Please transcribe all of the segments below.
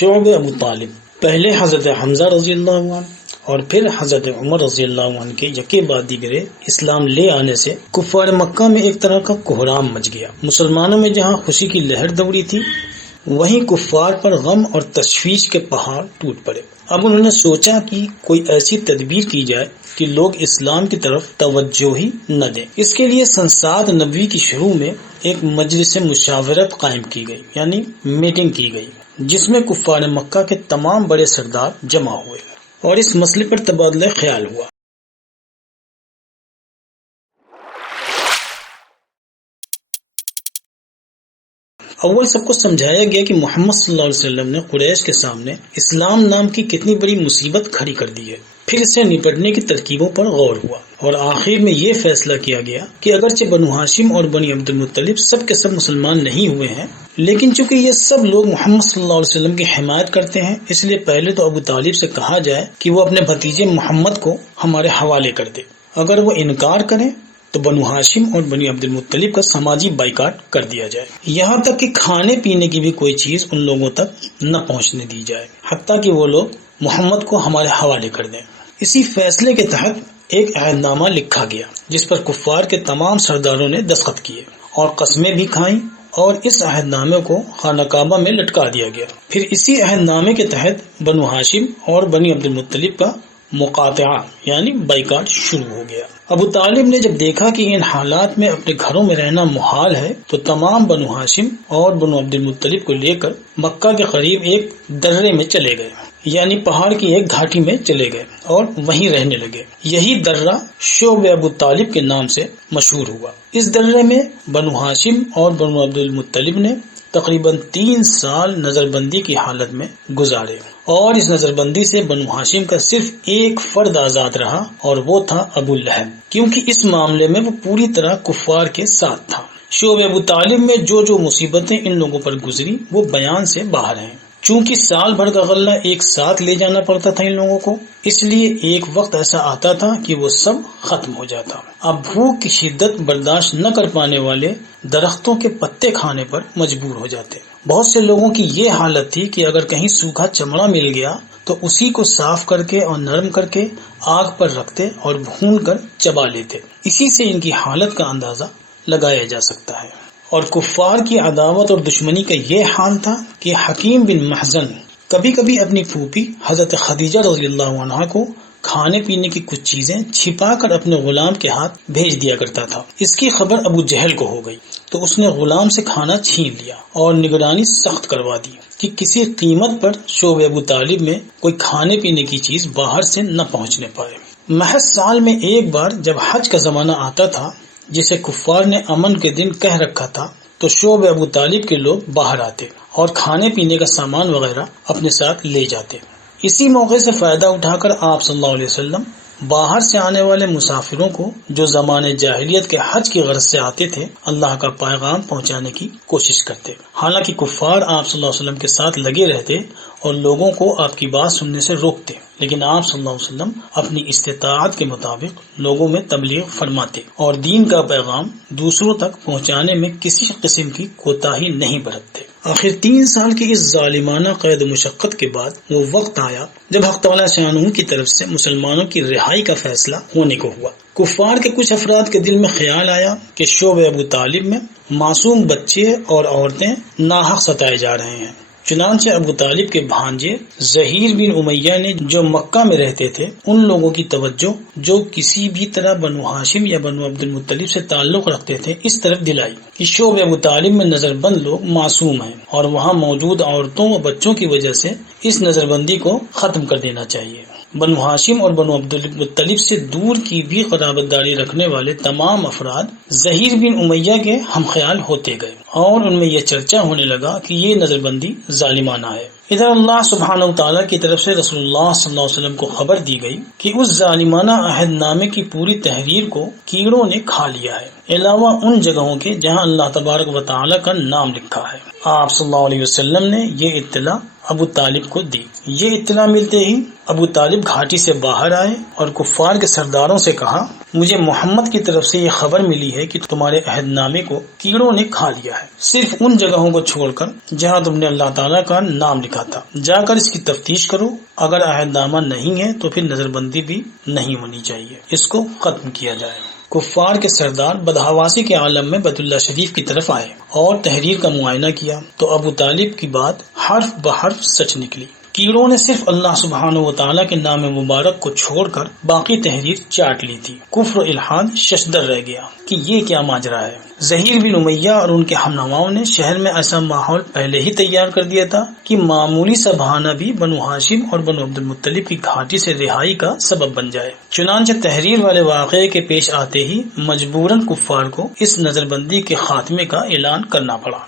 شعب ابو طالب پہلے حضرت حمزہ رضی اللہ عنہ اور پھر حضرت عمر رضی اللہ عنہ کے یکے بعد دیگرے اسلام لے آنے سے کفار مکہ میں ایک طرح کا کوہرام مچ گیا۔ مسلمانوں میں جہاں خوشی کی لہر دوڑی تھی، وہیں کفار پر غم اور تشویش کے پہاڑ ٹوٹ پڑے۔ اب انہوں نے سوچا کہ کوئی ایسی تدبیر کی جائے کہ لوگ اسلام کی طرف توجہ ہی نہ دیں۔ اس کے لیے سن 7 نبوی کی شروع میں ایک مجلس مشاورت قائم کی گئی، یعنی میٹنگ کی گئی، جس میں کفار مکہ کے تمام بڑے سردار جمع ہوئے اور اس مسئلے پر تبادلہ خیال ہوا۔ اول سب کو سمجھایا گیا کہ محمد صلی اللہ علیہ وسلم نے قریش کے سامنے اسلام نام کی کتنی بڑی مصیبت کھڑی کر دی ہے۔ پھر اس سے نپٹنے کی ترکیبوں پر غور ہوا اور آخر میں یہ فیصلہ کیا گیا کہ اگرچہ بنو ہاشم اور بنی عبد المطلب سب کے سب مسلمان نہیں ہوئے ہیں، لیکن چونکہ یہ سب لوگ محمد صلی اللہ علیہ وسلم کی حمایت کرتے ہیں، اس لیے پہلے تو ابو طالب سے کہا جائے کہ وہ اپنے بھتیجے محمد کو ہمارے حوالے کر دے۔ اگر وہ انکار کریں تو بنو ہاشم اور بنی عبد المطلب کا سماجی بائیکاٹ کر دیا جائے، یہاں تک کہ کھانے پینے کی بھی کوئی چیز ان لوگوں تک نہ پہنچنے دی جائے، حتیٰ کہ وہ لوگ محمد کو ہمارے حوالے کر دیں۔ اسی فیصلے کے تحت ایک عہد نامہ لکھا گیا جس پر کفار کے تمام سرداروں نے دستخط کیے اور قسمیں بھی کھائیں، اور اس عہد نامے کو خانہ کعبہ میں لٹکا دیا گیا۔ پھر اسی عہد نامے کے تحت بنو ہاشم اور بنی عبد المطلب کا مقاطعہ یعنی بائیکاٹ شروع ہو گیا۔ ابو طالب نے جب دیکھا کہ ان حالات میں اپنے گھروں میں رہنا محال ہے، تو تمام بنو ہاشم اور بنو عبد المطلب کو لے کر مکہ کے قریب ایک درے میں چلے گئے، یعنی پہاڑ کی ایک گھاٹی میں چلے گئے اور وہیں رہنے لگے۔ یہی درہ شعب ابو طالب کے نام سے مشہور ہوا۔ اس درے میں بنو ہاشم اور بنو عبد المطلب نے تقریباً 3 سال نظر بندی کی حالت میں گزارے، اور اس نظر بندی سے بنو ہاشم کا صرف ایک فرد آزاد رہا، اور وہ تھا ابو لہب، کیونکہ اس معاملے میں وہ پوری طرح کفار کے ساتھ تھا۔ شعب ابو طالب میں جو مصیبتیں ان لوگوں پر گزری وہ بیان سے باہر ہیں۔ چونکہ سال بھر کا غلہ ایک ساتھ لے جانا پڑتا تھا ان لوگوں کو، اس لیے ایک وقت ایسا آتا تھا کہ وہ سب ختم ہو جاتا۔ اب بھوک کی شدت برداشت نہ کر پانے والے درختوں کے پتے کھانے پر مجبور ہو جاتے۔ بہت سے لوگوں کی یہ حالت تھی کہ اگر کہیں سوکھا چمڑا مل گیا تو اسی کو صاف کر کے اور نرم کر کے آگ پر رکھتے اور بھون کر چبا لیتے۔ اسی سے ان کی حالت کا اندازہ لگایا جا سکتا ہے۔ اور کفار کی عداوت اور دشمنی کا یہ حال تھا کہ حکیم بن محزن کبھی کبھی اپنی پھوپھی حضرت خدیجہ رضی اللہ عنہا کو کھانے پینے کی کچھ چیزیں چھپا کر اپنے غلام کے ہاتھ بھیج دیا کرتا تھا۔ اس کی خبر ابو جہل کو ہو گئی تو اس نے غلام سے کھانا چھین لیا اور نگرانی سخت کروا دی کہ کسی قیمت پر شعب ابو طالب میں کوئی کھانے پینے کی چیز باہر سے نہ پہنچنے پائے۔ محض سال میں ایک بار جب حج کا زمانہ آتا تھا، جسے کفار نے امن کے دن کہہ رکھا تھا، تو شعب ابو طالب کے لوگ باہر آتے اور کھانے پینے کا سامان وغیرہ اپنے ساتھ لے جاتے۔ اسی موقع سے فائدہ اٹھا کر آپ صلی اللہ علیہ وسلم باہر سے آنے والے مسافروں کو، جو زمانے جاہلیت کے حج کی غرض سے آتے تھے، اللہ کا پیغام پہنچانے کی کوشش کرتے۔ حالانکہ کفار آپ صلی اللہ علیہ وسلم کے ساتھ لگے رہتے اور لوگوں کو آپ کی بات سننے سے روکتے، لیکن آپ صلی اللہ علیہ وسلم اپنی استطاعت کے مطابق لوگوں میں تبلیغ فرماتے اور دین کا پیغام دوسروں تک پہنچانے میں کسی قسم کی کوتاہی نہیں برتتے۔ آخر 3 سال کی اس ظالمانہ قید و مشقت کے بعد وہ وقت آیا جب حق تعالیٰ شانہ کی طرف سے مسلمانوں کی رہائی کا فیصلہ ہونے کو ہوا۔ کفار کے کچھ افراد کے دل میں خیال آیا کہ شعب ابو طالب میں معصوم بچے اور عورتیں ناحق ستائے جا رہے ہیں۔ چنانچہ ابو طالب کے بھانجے ظہیر بن امیہ نے، جو مکہ میں رہتے تھے، ان لوگوں کی توجہ جو کسی بھی طرح بنو ہاشم یا بنو عبد المطلب سے تعلق رکھتے تھے اس طرف دلائی کہ شعب ابو طالب میں نظر بند لوگ معصوم ہیں اور وہاں موجود عورتوں و بچوں کی وجہ سے اس نظر بندی کو ختم کر دینا چاہیے۔ بنو ہاشم اور بنو عبد المطلب سے دور کی بھی قرابت داری رکھنے والے تمام افراد ظہیر بن امیہ کے ہم خیال ہوتے گئے اور ان میں یہ چرچا ہونے لگا کہ یہ نظر بندی ظالمانہ ہے۔ ادھر اللہ سبحانہ وتعالیٰ کی طرف سے رسول اللہ صلی اللہ علیہ وسلم کو خبر دی گئی کہ اس ظالمانہ عہد نامے کی پوری تحریر کو کیڑوں نے کھا لیا ہے، علاوہ ان جگہوں کے جہاں اللہ تبارک و تعالیٰ کا نام لکھا ہے۔ آپ صلی اللہ علیہ وسلم نے یہ اطلاع ابو طالب کو دی۔ یہ اطلاع ملتے ہی ابو طالب گھاٹی سے باہر آئے اور کفار کے سرداروں سے کہا، مجھے محمد کی طرف سے یہ خبر ملی ہے کہ تمہارے عہد نامے کو کیڑوں نے کھا لیا ہے، صرف ان جگہوں کو چھوڑ کر جہاں تم نے اللہ تعالیٰ کا نام لکھا تھا، جا کر اس کی تفتیش کرو، اگر عہد نامہ نہیں ہے تو پھر نظر بندی بھی نہیں ہونی چاہیے، اس کو ختم کیا جائے۔ کفار کے سردار بدحواسی کے عالم میں بیت اللہ شریف کی طرف آئے اور تحریر کا معائنہ کیا تو ابو طالب کی بات حرف بحرف سچ نکلی۔ کیڑوں نے صرف اللہ سبحانہ و تعالیٰ کے نام مبارک کو چھوڑ کر باقی تحریر چاٹ لی تھی۔ کفر و الحاد ششدر رہ گیا کہ یہ کیا ماجرا ہے۔ زہیر بن امیہ اور ان کے ہمنواؤں نے شہر میں ایسا ماحول پہلے ہی تیار کر دیا تھا کہ معمولی سا بہانہ بھی بنو ہاشم اور بنو عبد المطلب کی گھاٹی سے رہائی کا سبب بن جائے۔ چنانچہ تحریر والے واقعے کے پیش آتے ہی مجبوراً کفار کو اس نظر بندی کے خاتمے کا اعلان کرنا پڑا۔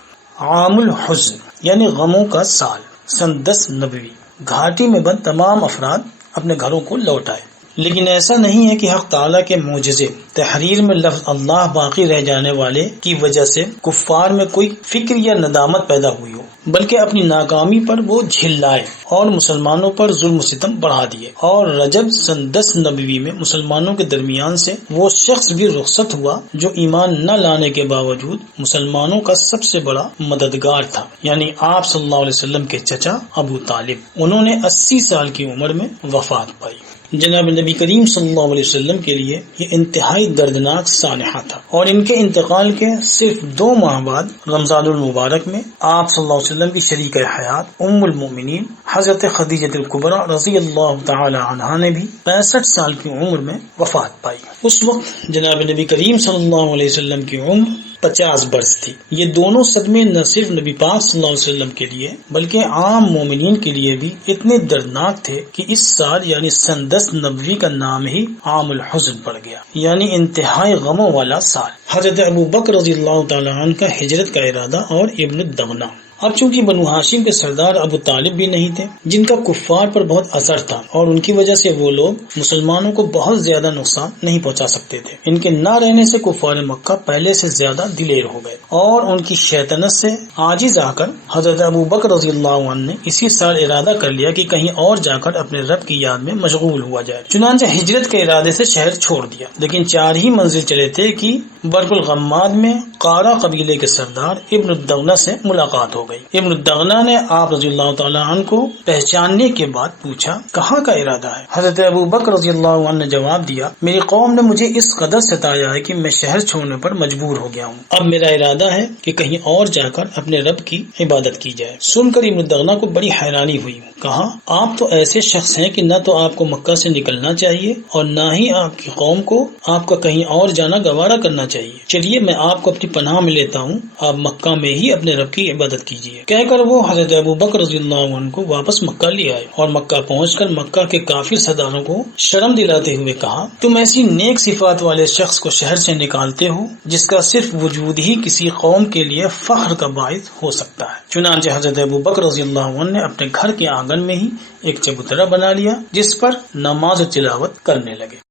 عام الحزن یعنی غموں کا سال، سن 10 نبوی۔ گھاٹی میں بند تمام افراد اپنے گھروں کو لوٹ آئے، لیکن ایسا نہیں ہے کہ حق تعالیٰ کے معجزے تحریر میں لفظ اللہ باقی رہ جانے والے کی وجہ سے کفار میں کوئی فکر یا ندامت پیدا ہوئی ہو، بلکہ اپنی ناکامی پر وہ جھلائے اور مسلمانوں پر ظلم و ستم بڑھا دیے۔ اور رجب سن 10 نبوی میں مسلمانوں کے درمیان سے وہ شخص بھی رخصت ہوا جو ایمان نہ لانے کے باوجود مسلمانوں کا سب سے بڑا مددگار تھا، یعنی آپ صلی اللہ علیہ وسلم کے چچا ابو طالب۔ انہوں نے 80 سال کی عمر میں وفات پائی۔ جناب نبی کریم صلی اللہ علیہ وسلم کے لیے یہ انتہائی دردناک سانحہ تھا، اور ان کے انتقال کے صرف 2 ماہ بعد رمضان المبارک میں آپ صلی اللہ علیہ وسلم کی شریک حیات ام المؤمنین حضرت خدیجہ الکبریٰ رضی اللہ تعالی عنہا نے بھی 65 سال کی عمر میں وفات پائی۔ اس وقت جناب نبی کریم صلی اللہ علیہ وسلم کی عمر 50 برس تھی۔ یہ دونوں صدمے نہ صرف نبی پاک صلی اللہ علیہ وسلم کے لیے بلکہ عام مومنین کے لیے بھی اتنے دردناک تھے کہ اس سال یعنی سن 10 نبوی کا نام ہی عام الحزن پڑ گیا، یعنی انتہائی غموں والا سال۔ حضرت ابو بکر رضی اللہ تعالی عنہ کا ہجرت کا ارادہ اور ابن الدغنہ۔ اب چونکہ بنو ہاشم کے سردار ابو طالب بھی نہیں تھے جن کا کفار پر بہت اثر تھا، اور ان کی وجہ سے وہ لوگ مسلمانوں کو بہت زیادہ نقصان نہیں پہنچا سکتے تھے، ان کے نہ رہنے سے کفار مکہ پہلے سے زیادہ دلیر ہو گئے اور ان کی شیطنت سے عاجز آ کر حضرت ابو بکر رضی اللہ عنہ نے اسی سال ارادہ کر لیا کہ کہیں اور جا کر اپنے رب کی یاد میں مشغول ہوا جائے۔ چنانچہ ہجرت کے ارادے سے شہر چھوڑ دیا، لیکن 4 ہی منزل چلے تھے کہ برق الغماد میں قارہ قبیلے کے سردار ابن الدغنہ سے ملاقات ہو گئی۔ ابن الدغنہ نے آپ رضی اللہ تعالی عنہ کو پہچاننے کے بعد پوچھا، کہاں کا ارادہ ہے؟ حضرت ابو بکر رضی اللہ عنہ نے جواب دیا، میری قوم نے مجھے اس قدر ستایا ہے کہ میں شہر چھوڑنے پر مجبور ہو گیا ہوں، اب میرا ارادہ ہے کہ کہیں اور جا کر اپنے رب کی عبادت کی جائے۔ سن کر ابن الدغنہ کو بڑی حیرانی ہوئی، کہا، آپ تو ایسے شخص ہیں کہ نہ تو آپ کو مکہ سے نکلنا چاہیے اور نہ ہی آپ کی قوم کو آپ کا کہیں اور جانا گوارا کرنا چاہیے، چلیے میں آپ کو اپنی پناہ میں لیتا ہوں، آپ مکہ میں ہی اپنے رب کی عبادت کیجیے۔ کہہ کر وہ حضرت ابو بکر رضی اللہ عنہ کو واپس مکہ لے آئے اور مکہ پہنچ کر مکہ کے کافر سرداروں کو شرم دلاتے ہوئے کہا، تم ایسی نیک صفات والے شخص کو شہر سے نکالتے ہو جس کا صرف وجود ہی کسی قوم کے لیے فخر کا باعث ہو سکتا ہے۔ چنانچہ حضرت ابو بکر رضی اللہ عنہ نے اپنے گھر کے آنگن میں ہی ایک چبوترا بنا لیا جس پر نماز و تلاوت کرنے لگے۔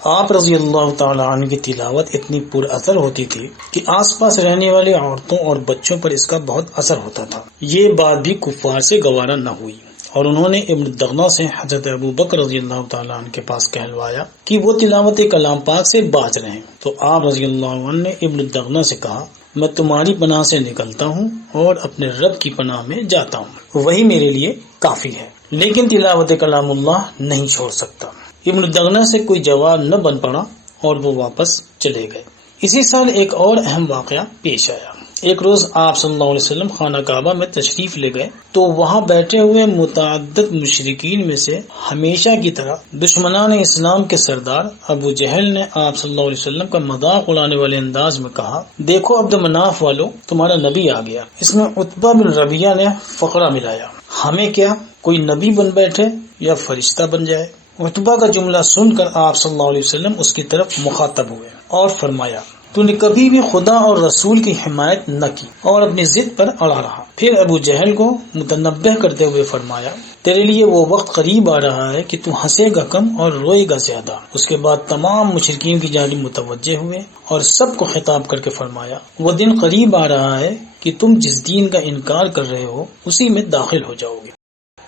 آپ رضی اللہ تعالی عنہ کی تلاوت اتنی پر اثر ہوتی تھی کہ آس پاس رہنے والے عورتوں اور بچوں پر اس کا بہت اثر ہوتا تھا۔ یہ بات بھی کفار سے گوارا نہ ہوئی اور انہوں نے ابن الدغنہ سے حضرت ابو بکر رضی اللہ تعالی عنہ کے پاس کہلوایا کہ وہ تلاوت کلام پاک سے باز رہیں، تو آپ رضی اللہ عنہ نے ابن الدغنہ سے کہا، میں تمہاری پناہ سے نکلتا ہوں اور اپنے رب کی پناہ میں جاتا ہوں، وہی میرے لیے کافی ہے، لیکن تلاوت کلام اللہ نہیں چھوڑ سکتا۔ ابن الدغنہ سے کوئی جواب نہ بن پڑا اور وہ واپس چلے گئے۔ اسی سال ایک اور اہم واقعہ پیش آیا۔ ایک روز آپ صلی اللہ علیہ وسلم خانہ کعبہ میں تشریف لے گئے تو وہاں بیٹھے ہوئے متعدد مشرکین میں سے ہمیشہ کی طرح دشمنان اسلام کے سردار ابو جہل نے آپ صلی اللہ علیہ وسلم کا مذاق اڑانے والے انداز میں کہا، دیکھو عبد مناف والو، تمہارا نبی آ گیا۔ اس میں عتبہ بن ربیعہ نے فقرہ ملایا، ہمیں کیا، کوئی نبی بن بیٹھے یا فرشتہ بن جائے۔ عتبہ کا جملہ سن کر آپ صلی اللہ علیہ وسلم اس کی طرف مخاطب ہوئے اور فرمایا، تو نے کبھی بھی خدا اور رسول کی حمایت نہ کی اور اپنی ضد پر اڑا رہا۔ پھر ابو جہل کو متنبہ کرتے ہوئے فرمایا، تیرے لیے وہ وقت قریب آ رہا ہے کہ تو ہنسے گا کم اور روئے گا زیادہ۔ اس کے بعد تمام مشرکین کی جانب متوجہ ہوئے اور سب کو خطاب کر کے فرمایا، وہ دن قریب آ رہا ہے کہ تم جس دین کا انکار کر رہے ہو اسی میں داخل ہو جاؤ گے۔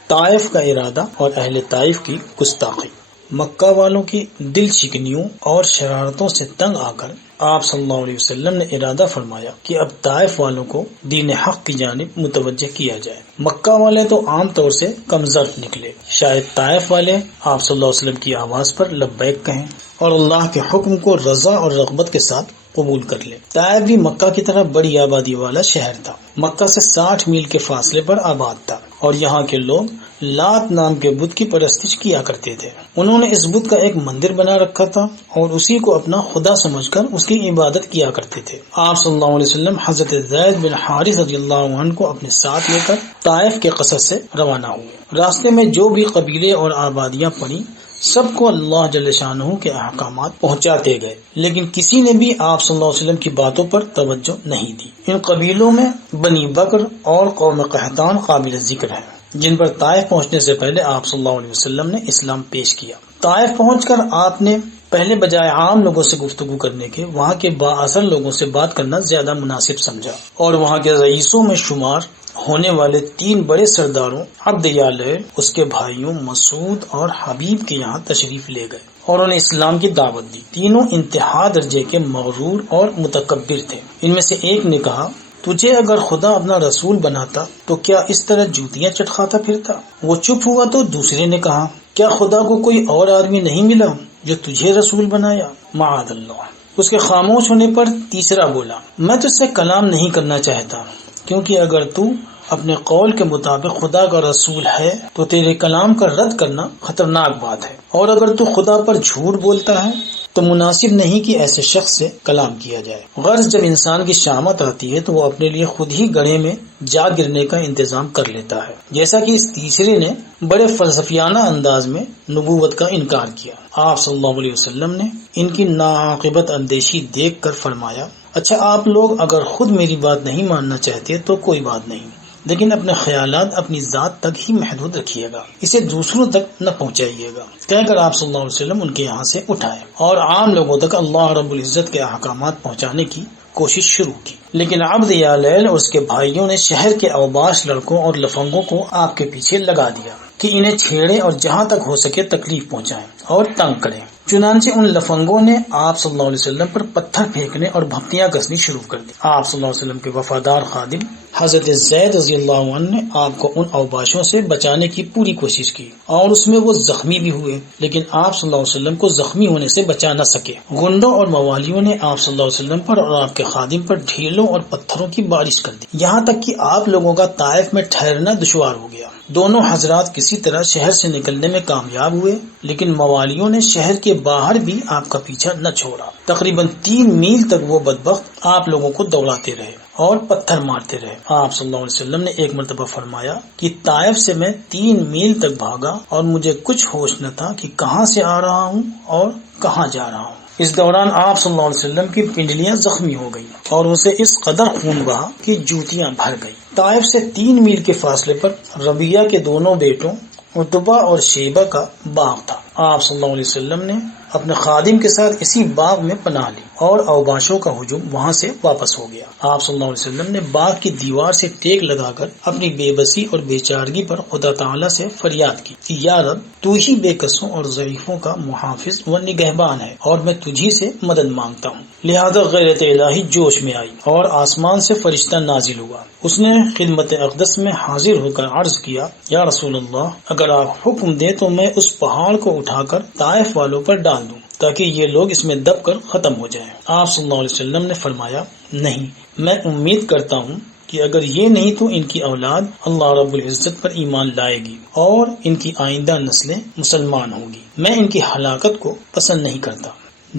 طائف کا ارادہ اور اہل طائف کی گستاخی۔ مکہ والوں کی دل شکنیوں اور شرارتوں سے تنگ آ کر آپ صلی اللہ علیہ وسلم نے ارادہ فرمایا کہ اب طائف والوں کو دین حق کی جانب متوجہ کیا جائے۔ مکہ والے تو عام طور سے کمزور نکلے، شاید طائف والے آپ صلی اللہ علیہ وسلم کی آواز پر لبیک کہیں اور اللہ کے حکم کو رضا اور رغبت کے ساتھ قبول کر لے۔ طائف بھی مکہ کی طرح بڑی آبادی والا شہر تھا، مکہ سے 60 میل کے فاصلے پر آباد تھا، اور یہاں کے لوگ لات نام کے بت کی پرستش کیا کرتے تھے۔ انہوں نے اس بت کا ایک مندر بنا رکھا تھا اور اسی کو اپنا خدا سمجھ کر اس کی عبادت کیا کرتے تھے۔ آپ صلی اللہ علیہ وسلم حضرت زید بن حارث رضی اللہ عنہ کو اپنے ساتھ لے کر طائف کے قصر سے روانہ ہوئے۔ راستے میں جو بھی قبیلے اور آبادیاں پڑی سب کو اللہ جل شانہ کے احکامات پہنچاتے گئے، لیکن کسی نے بھی آپ صلی اللہ علیہ وسلم کی باتوں پر توجہ نہیں دی۔ ان قبیلوں میں بنی بکر اور قوم قحطان قابل ذکر ہیں، جن پر طائف پہنچنے سے پہلے آپ صلی اللہ علیہ وسلم نے اسلام پیش کیا۔ طائف پہنچ کر آپ نے پہلے بجائے عام لوگوں سے گفتگو کرنے کے وہاں کے با اثر لوگوں سے بات کرنا زیادہ مناسب سمجھا، اور وہاں کے رئیسوں میں شمار ہونے والے 3 بڑے سرداروں عبد یالیل، اس کے بھائیوں مسعود اور حبیب کے یہاں تشریف لے گئے اور انہیں اسلام کی دعوت دی۔ تینوں انتہا درجے کے مغرور اور متکبر تھے۔ ان میں سے ایک نے کہا، تجھے اگر خدا اپنا رسول بناتا تو کیا اس طرح جوتیاں چٹکھاتا پھرتا؟ وہ چپ ہوا تو دوسرے نے کہا، کیا خدا کو کوئی اور آدمی نہیں ملا جو تجھے رسول بنایا؟ معاذ اللہ۔ اس کے خاموش ہونے پر تیسرا بولا، میں تجھ سے کلام نہیں کرنا چاہتا، کیونکہ اگر تو اپنے قول کے مطابق خدا کا رسول ہے تو تیرے کلام کا رد کرنا خطرناک بات ہے، اور اگر تو خدا پر جھوٹ بولتا ہے تو مناسب نہیں کہ ایسے شخص سے کلام کیا جائے۔ غرض جب انسان کی شامت آتی ہے تو وہ اپنے لیے خود ہی گڑھے میں جا گرنے کا انتظام کر لیتا ہے، جیسا کہ اس تیسرے نے بڑے فلسفیانہ انداز میں نبوت کا انکار کیا۔ آپ صلی اللہ علیہ وسلم نے ان کی ناعاقبت اندیشی دیکھ کر فرمایا، اچھا آپ لوگ اگر خود میری بات نہیں ماننا چاہتے تو کوئی بات نہیں، لیکن اپنے خیالات اپنی ذات تک ہی محدود رکھیے گا، اسے دوسروں تک نہ پہنچائیے گا۔ کہہ کر آپ صلی اللہ علیہ وسلم ان کے یہاں سے اٹھائے اور عام لوگوں تک اللہ رب العزت کے احکامات پہنچانے کی کوشش شروع کی، لیکن عبد یالیل اور اس کے بھائیوں نے شہر کے اوباش لڑکوں اور لفنگوں کو آپ کے پیچھے لگا دیا کہ انہیں چھیڑیں اور جہاں تک ہو سکے تکلیف پہنچائیں اور تنگ کریں۔ چنانچہ ان لفنگوں نے آپ صلی اللہ علیہ وسلم پر پتھر پھینکنے اور بھپتیاں کسنی شروع کر دی۔ آپ صلی اللہ علیہ وسلم کے وفادار خادم حضرت زید رضی اللہ عنہ نے آپ کو ان اوباشوں سے بچانے کی پوری کوشش کی اور اس میں وہ زخمی بھی ہوئے، لیکن آپ صلی اللہ علیہ وسلم کو زخمی ہونے سے بچا نہ سکے۔ غنڈوں اور موالیوں نے آپ صلی اللہ علیہ وسلم پر اور آپ کے خادم پر ڈھیلوں اور پتھروں کی بارش کر دی، یہاں تک کہ آپ لوگوں کا طائف میں ٹھہرنا دشوار ہو گیا۔ دونوں حضرات کسی طرح شہر سے نکلنے میں کامیاب ہوئے، لیکن موالیوں نے شہر کے باہر بھی آپ کا پیچھا نہ چھوڑا۔ تقریباً 3 میل تک وہ بدبخت آپ لوگوں کو دوڑاتے رہے اور پتھر مارتے رہے۔ آپ صلی اللہ علیہ وسلم نے ایک مرتبہ فرمایا کہ طائف سے میں 3 میل تک بھاگا اور مجھے کچھ ہوش نہ تھا کہ کہاں سے آ رہا ہوں اور کہاں جا رہا ہوں۔ اس دوران آپ صلی اللہ علیہ وسلم کی پنڈلیاں زخمی ہو گئیں اور اسے اس قدر خون بہا کہ جوتیاں بھر گئی۔ طائف سے 3 میل کے فاصلے پر ربیہ کے دونوں بیٹوں عتبہ اور شیبہ کا باغ تھا۔ آپ صلی اللہ علیہ وسلم نے اپنے خادم کے ساتھ اسی باغ میں پناہ لی اور اوباشوں کا ہجوم وہاں سے واپس ہو گیا۔ آپ صلی اللہ علیہ وسلم نے باغ کی دیوار سے ٹیک لگا کر اپنی بے بسی اور بے چارگی پر خدا تعالیٰ سے فریاد کی کہ یا رب تو ہی بے کسوں اور ضعیفوں کا محافظ و نگہبان ہے اور میں تجھی سے مدد مانگتا ہوں۔ لہذا غیرت الہی جوش میں آئی اور آسمان سے فرشتہ نازل ہوا۔ اس نے خدمت اقدس میں حاضر ہو کر عرض کیا، یا رسول اللہ اگر آپ حکم دیں تو میں اس پہاڑ کو اٹھا کر طائف والوں پر ڈال دوں تاکہ یہ لوگ اس میں دب کر ختم ہو جائیں۔ آپ صلی اللہ علیہ وسلم نے فرمایا، نہیں، میں امید کرتا ہوں کہ اگر یہ نہیں تو ان کی اولاد اللہ رب العزت پر ایمان لائے گی اور ان کی آئندہ نسلیں مسلمان ہوں گی۔ میں ان کی ہلاکت کو پسند نہیں کرتا۔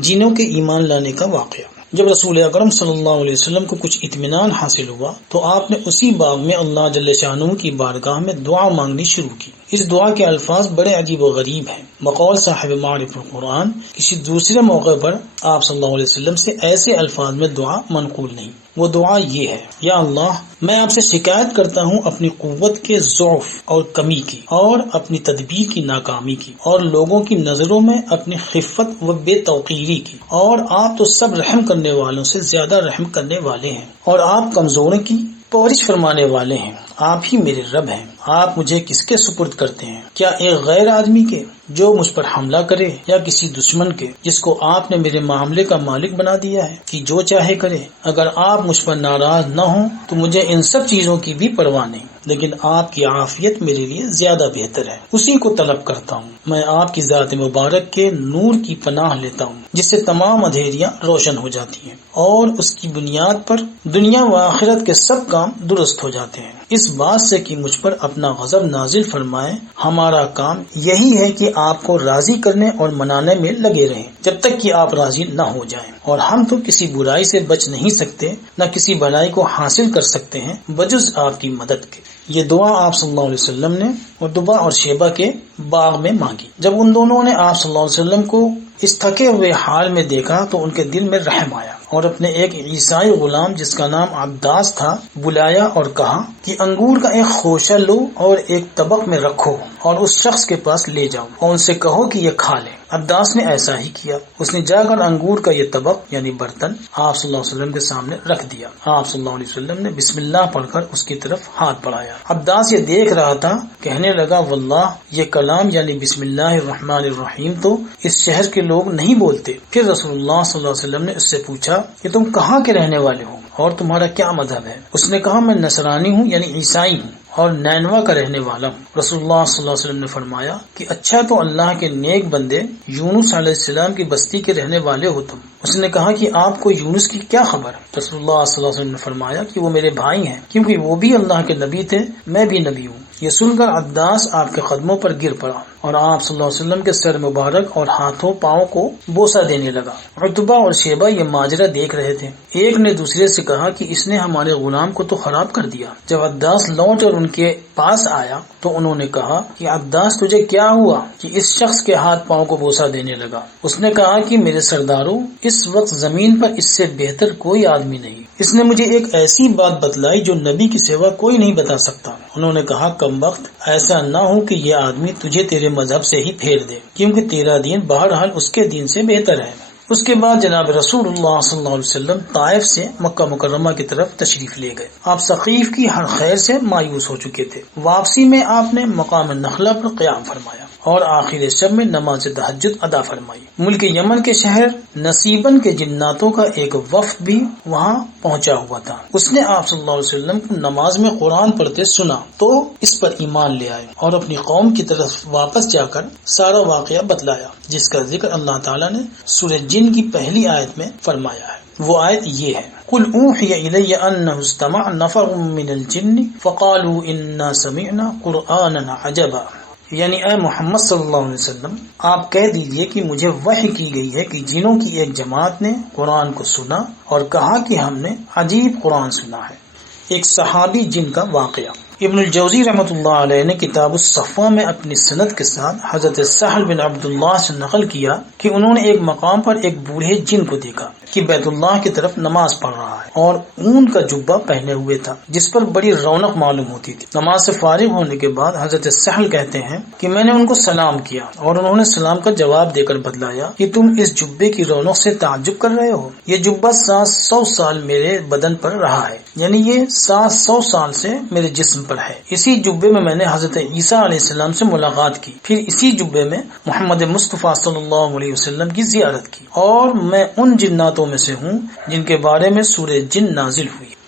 جنوں کے ایمان لانے کا واقعہ۔ جب رسول اکرم صلی اللہ علیہ وسلم کو کچھ اطمینان حاصل ہوا تو آپ نے اسی باغ میں اللہ جل شانہ کی بارگاہ میں دعا مانگنی شروع کی۔ اس دعا کے الفاظ بڑے عجیب و غریب ہیں۔ بقول صاحب معرف القرآن کسی دوسرے موقع پر آپ صلی اللہ علیہ وسلم سے ایسے الفاظ میں دعا منقول نہیں۔ وہ دعا یہ ہے، یا اللہ میں آپ سے شکایت کرتا ہوں اپنی قوت کے ضعف اور کمی کی اور اپنی تدبیر کی ناکامی کی اور لوگوں کی نظروں میں اپنی خفت و بے توقیری کی، اور آپ تو سب رحم کرنے والوں سے زیادہ رحم کرنے والے ہیں اور آپ کمزوروں کی پرورش فرمانے والے ہیں، آپ ہی میرے رب ہیں۔ آپ مجھے کس کے سپرد کرتے ہیں؟ کیا ایک غیر آدمی کے جو مجھ پر حملہ کرے، یا کسی دشمن کے جس کو آپ نے میرے معاملے کا مالک بنا دیا ہے کہ جو چاہے کرے؟ اگر آپ مجھ پر ناراض نہ ہوں تو مجھے ان سب چیزوں کی بھی پرواہ نہیں، لیکن آپ کی عافیت میرے لیے زیادہ بہتر ہے، اسی کو طلب کرتا ہوں۔ میں آپ کی ذات مبارک کے نور کی پناہ لیتا ہوں جس سے تمام اندھیریاں روشن ہو جاتی ہیں اور اس کی بنیاد پر دنیا و آخرت کے سب کام درست ہو جاتے ہیں۔ اس بات سے کہ مجھ پر اپنا غضب نازل فرمائے، ہمارا کام یہی ہے کہ آپ کو راضی کرنے اور منانے میں لگے رہیں جب تک کہ آپ راضی نہ ہو جائیں، اور ہم تو کسی برائی سے بچ نہیں سکتے، نہ کسی بھلائی کو حاصل کر سکتے ہیں بجز آپ کی مدد کے۔ یہ دعا آپ صلی اللہ علیہ وسلم نے عتبہ اور شیبہ کے باغ میں مانگی۔ جب ان دونوں نے آپ صلی اللہ علیہ وسلم کو اس تھکے ہوئے حال میں دیکھا تو ان کے دل میں رحم آیا، اور اپنے ایک عیسائی غلام جس کا نام عبداس تھا بلایا اور کہا کہ انگور کا ایک خوشہ لو اور ایک طبق میں رکھو اور اس شخص کے پاس لے جاؤ اور ان سے کہو کہ یہ کھا لے۔ عبداس نے ایسا ہی کیا، اس نے جا کر انگور کا یہ طبق یعنی برتن آپ صلی اللہ علیہ وسلم کے سامنے رکھ دیا۔ آپ صلی اللہ علیہ وسلم نے بسم اللہ پڑھ کر اس کی طرف ہاتھ بڑھایا۔ عبداس یہ دیکھ رہا تھا، کہنے لگا واللہ یہ کلام یعنی بسم اللہ الرحمن الرحیم تو اس شہر کے لوگ نہیں بولتے۔ پھر رسول اللہ صلی اللہ علیہ وسلم نے اس سے پوچھا کہ تم کہاں کے رہنے والے ہو اور تمہارا کیا مذہب ہے؟ اس نے کہا میں نصرانی ہوں یعنی عیسائی ہوں اور نینوا کا رہنے والا ہوں۔ رسول اللہ صلی اللہ علیہ وسلم نے فرمایا کہ اچھا تو اللہ کے نیک بندے یونس علیہ السلام کی بستی کے رہنے والے ہو تم۔ اس نے کہا کہ آپ کو یونس کی کیا خبر؟ رسول اللہ صلی اللہ علیہ وسلم نے فرمایا کہ وہ میرے بھائی ہیں، کیونکہ وہ بھی اللہ کے نبی تھے، میں بھی نبی ہوں۔ یہ سن کر عبداس آپ کے قدموں پر گر پڑا اور آپ صلی اللہ علیہ وسلم کے سر مبارک اور ہاتھوں پاؤں کو بوسہ دینے لگا۔ عتبہ اور شیبہ یہ ماجرا دیکھ رہے تھے۔ ایک نے دوسرے سے کہا کہ اس نے ہمارے غلام کو تو خراب کر دیا۔ جب عبداس لوٹ اور ان کے پاس آیا تو انہوں نے کہا کہ عبداس تجھے کیا ہوا کہ اس شخص کے ہاتھ پاؤں کو بوسہ دینے لگا؟ اس نے کہا کہ میرے سرداروں، اس وقت زمین پر اس سے بہتر کوئی آدمی نہیں، اس نے مجھے ایک ایسی بات بتلائی جو نبی کی سوا کوئی نہیں بتا سکتا۔ انہوں نے کہا کم وقت، ایسا نہ ہو کہ یہ آدمی تجھے تیرے مذہب سے ہی پھیر دے، کیونکہ تیرا دین بہرحال اس کے دین سے بہتر ہے۔ اس کے بعد جناب رسول اللہ صلی اللہ علیہ وسلم طائف سے مکہ مکرمہ کی طرف تشریف لے گئے۔ آپ ثقیف کی ہر خیر سے مایوس ہو چکے تھے۔ واپسی میں آپ نے مقام نخلہ پر قیام فرمایا اور آخر شب میں نماز تہجد ادا فرمائی۔ ملک یمن کے شہر نصیبن کے جناتوں کا ایک وفد بھی وہاں پہنچا ہوا تھا۔ اس نے آپ صلی اللہ علیہ وسلم کو نماز میں قرآن پڑھتے سنا تو اس پر ایمان لے آئے اور اپنی قوم کی طرف واپس جا کر سارا واقعہ بتلایا، جس کا ذکر اللہ تعالیٰ نے سورہ جن کی پہلی آیت میں فرمایا ہے۔ وہ آیت یہ ہے، قُلْ أُوحِيَ إِلَيَّ أَنَّهُ اسْتَمَعَ نَفَرٌ مِّنَ الْجِنِّ فَقَالُوا إِنَّا سَمِعْنَا قُرْآنًا عَجَبًا۔ یعنی اے محمد صلی اللہ علیہ وسلم، آپ کہہ دیجئے کہ مجھے وحی کی گئی ہے کہ جنوں کی ایک جماعت نے قرآن کو سنا اور کہا کہ ہم نے عجیب قرآن سنا ہے۔ ایک صحابی جن کا واقعہ۔ ابن الجوزی رحمۃ اللہ علیہ نے کتاب الصفوہ میں اپنی سند کے ساتھ حضرت سہل بن عبداللہ سے نقل کیا کہ انہوں نے ایک مقام پر ایک بوڑھے جن کو دیکھا کہ بیت اللہ کی طرف نماز پڑھ رہا ہے اور اون کا جبہ پہنے ہوئے تھا جس پر بڑی رونق معلوم ہوتی تھی۔ نماز سے فارغ ہونے کے بعد حضرت سہل کہتے ہیں کہ میں نے ان کو سلام کیا اور انہوں نے سلام کا جواب دے کر بتلایا کہ تم اس جبے کی رونق سے تعجب کر رہے ہو، یہ جبہ 700 سال میرے بدن پر رہا ہے، یعنی یہ 700 سال سے میرے جسم پر ہے۔ اسی جبے میں نے حضرت عیسیٰ علیہ السلام سے ملاقات کی، پھر اسی جبے میں محمد مصطفیٰ صلی اللہ علیہ وسلم کی زیارت کی، اور میں ان جناتوں میں سے ہوں جن کے بارے میں سورہ جن نازل ہوئی۔